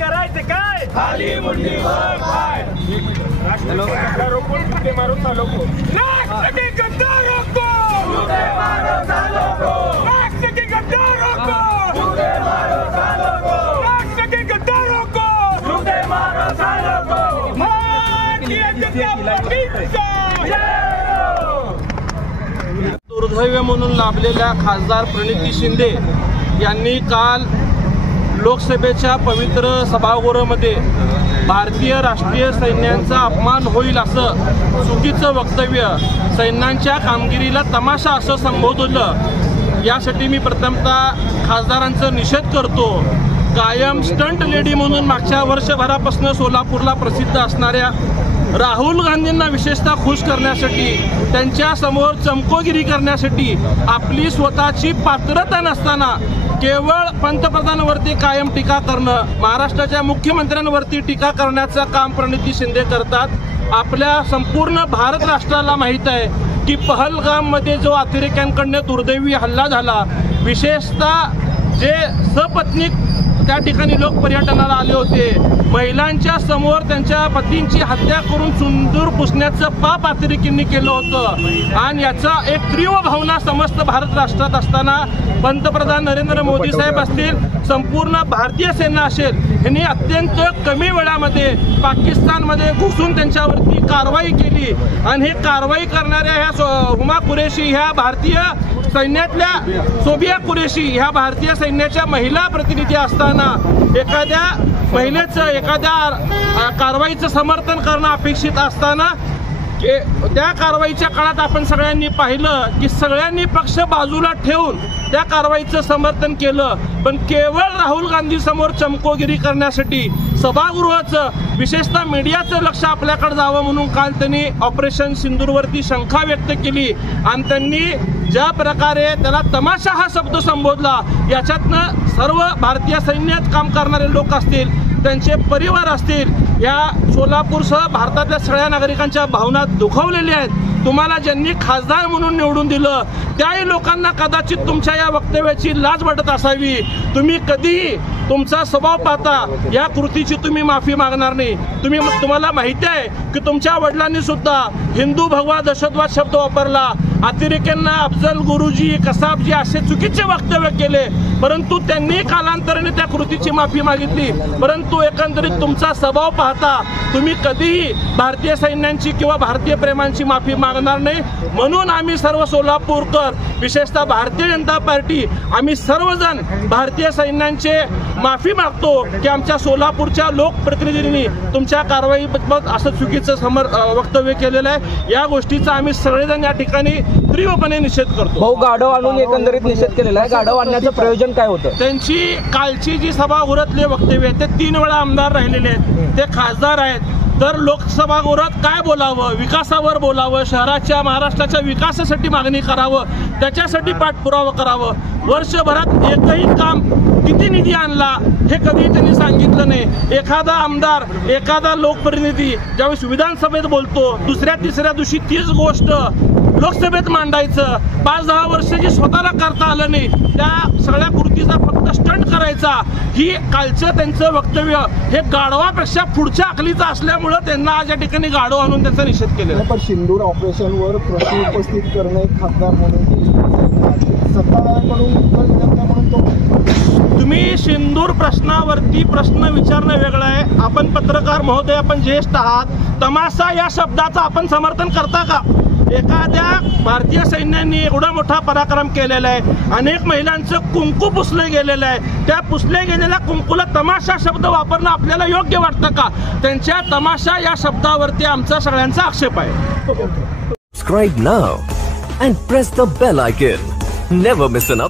करायचे काय खाली मुंडीवर पाय रोखून जुटे मारून चालू राष्ट्रपती गद्दारों को जुटे मारो सालों को राष्ट्रपती गद्दारों को जुटे मारो सालों को राष्ट्रपती गद्दारों को जुटे मारो सालों को भारतीय जनता पार्टीचा दुर्दैव म्हणून लाभलेल्या खासदार प्रणिती शिंदे यांनी काल लोकसभेच्या पवित्र सभागृहामध्ये भारतीय राष्ट्रीय सैन्याचा अपमान होईल असं चुकीचं वक्तव्य, सैन्याच्या कामगिरीला तमाशा असं संबोधलं। यासाठी मी प्रथमतः खासदारांचा निषेध करतो। कायम स्टंट लेडी म्हणून मागच्या वर्षभरापासून सोलापूरला प्रसिद्ध असणाऱ्या राहुल गांधींना विशेषतः खुश करण्यासाठी, त्यांच्या समोर चमकोगिरी करण्यासाठी, आपली स्वतःची पात्रता नसताना केवळ पंतप्रधानांवरती कायम टीका करणं, महाराष्ट्राच्या मुख्यमंत्र्यांवरती टीका करण्याचं काम प्रणिती शिंदे करतात। आपल्या संपूर्ण भारत राष्ट्राला माहीत आहे की पहलगाममध्ये जो अतिरेक्यांकडून दुर्दैवी हल्ला झाला, विशेषतः जे सपत्नीक त्या ठिकाणी लोक पर्यटनाला आले होते, महिलांच्या समोर त्यांच्या पतींची हत्या करून सुंदर पुसण्याचं पाप अतिरेकींनी केलं होतं। आणि याचा एक तीव्र भावना समस्त भारत राष्ट्रात असताना पंतप्रधान नरेंद्र मोदी साहेब असतील, संपूर्ण भारतीय सेना असेल, यांनी अत्यंत कमी वेळामध्ये पाकिस्तानमध्ये घुसून त्यांच्यावरती कारवाई केली। आणि हे कारवाई करणाऱ्या ह्या हुमा कुरेशी ह्या भारतीय सैन्यातल्या सोबिया कुरेशी ह्या भारतीय सैन्याच्या महिला प्रतिनिधी असताना एखाद्या महिलेचं एखाद्या कारवाईचं समर्थन करणं अपेक्षित असताना त्या कारवाईच्या काळात आपण सगळ्यांनी पाहिलं की सगळ्यांनी पक्ष बाजूला ठेवून त्या कारवाईचं समर्थन केलं, पण केवळ राहुल गांधी समोर चमकोगिरी करण्यासाठी सभागृहाचं विशेषतः मीडियाचं लक्ष आपल्याकडे जावं म्हणून काल त्यांनी ऑपरेशन सिंदूरवरती शंका व्यक्त केली। आणि त्यांनी ज्या प्रकारे त्याला तमाशा हा शब्द संबोधला, याच्यातनं सर्व भारतीय सैन्यात काम करणारे लोक असतील, त्यांचे परिवार असतील, या सोलापूरसह भारतातल्या सगळ्या नागरिकांच्या भावना दुखावलेल्या आहेत। तुम्हाला ज्यांनी खासदार म्हणून निवडून दिलं त्याही लोकांना कदाचित तुमच्या या वक्तव्याची लाज वाटत असावी। तुम्ही कधीही तुमचा स्वभाव पाहता या कृतीची तुम्ही माफी मागणार नाही। तुम्हाला माहिती आहे की तुमच्या वडिलांनी सुद्धा हिंदू भगवा दहशतवाद शब्द वापरला, अतिरेक्यांना अफजल गुरुजी कसाबजी असे चुकीचे वक्तव्य केले, परंतु त्यांनी कालांतराने त्या कृतीची माफी मागितली। परंतु एकंदरीत तुमचा स्वभाव पाहता तुम्ही कधीही भारतीय सैन्यांची किंवा भारतीय प्रेमांची माफी मागणार नाही। म्हणून आम्ही सर्व सोलापूरकर, विशेषतः भारतीय जनता पार्टी, आम्ही सर्वजण भारतीय सैन्यांचे माफी मागतो की आमच्या सोलापूरच्या लोकप्रतिनिधींनी तुमच्या कारवाईबाबत असं चुकीचं वक्तव्य केलेलं आहे। या गोष्टीचा आम्ही सगळेजण या ठिकाणी तीव्रपणे निषेध करतो। भाऊ, गाढव आणून एकंदरीत निषेध केलेला आहे। गाढव आणण्याचं प्रयोजन काय होतं? त्यांची कालची जी सभागृहातले वक्तव्य ते 3 वेळा आमदार राहिलेले आहेत, ते खासदार आहेत, तर लोकसभागृहात काय बोलावं, विकासावर बोलावं, शहराच्या महाराष्ट्राच्या विकासासाठी मागणी करावं, त्याच्यासाठी पाठपुरावा करावं। वर्षभरात एकही काम किती निधी आणला हे कधी त्यांनी सांगितलं नाही। एखादा आमदार, एखादा लोकप्रतिनिधी ज्यावेळेस विधानसभेत बोलतो, दुसऱ्या तिसऱ्या दिवशी तीच गोष्ट लोकसभेत मांडायचं, 5-10 वर्ष जी स्वतःला करता आलं नाही, त्या सगळ्या कृतीचा फक्त स्टंट करायचा, ही कालचं त्यांचं वक्तव्य हे गाढवापेक्षा पुढच्या अकलीचं असल्यामुळं त्यांना आज या ठिकाणी गाढव आणून त्याचा निषेध केलेला। पण सिंदूर ऑपरेशनवर प्रश्न उपस्थित करणे खासदार म्हणून सत्ताधाऱ्यांकडून तुम्ही सिंदूर प्रश्नावरती प्रश्न विचारणं वेगळं आहे। आपण पत्रकार महोदय, आपण ज्येष्ठ आहात, तमाशा या शब्दाचं आपण समर्थन करता का? एखाद्या भारतीय सैन्याने एवढा मोठा पराक्रम केलेला आहे, अनेक महिलांचं कुंकू पुसलं गेलेलं आहे, त्या पुसल्या गेलेल्या कुंकूला तमाशा शब्द वापरणं आपल्याला योग्य वाटतं का? त्यांच्या तमाशा या शब्दावरती आमचा सगळ्यांचा आक्षेप आहे। Subscribe now and press the bell icon. Never miss an update.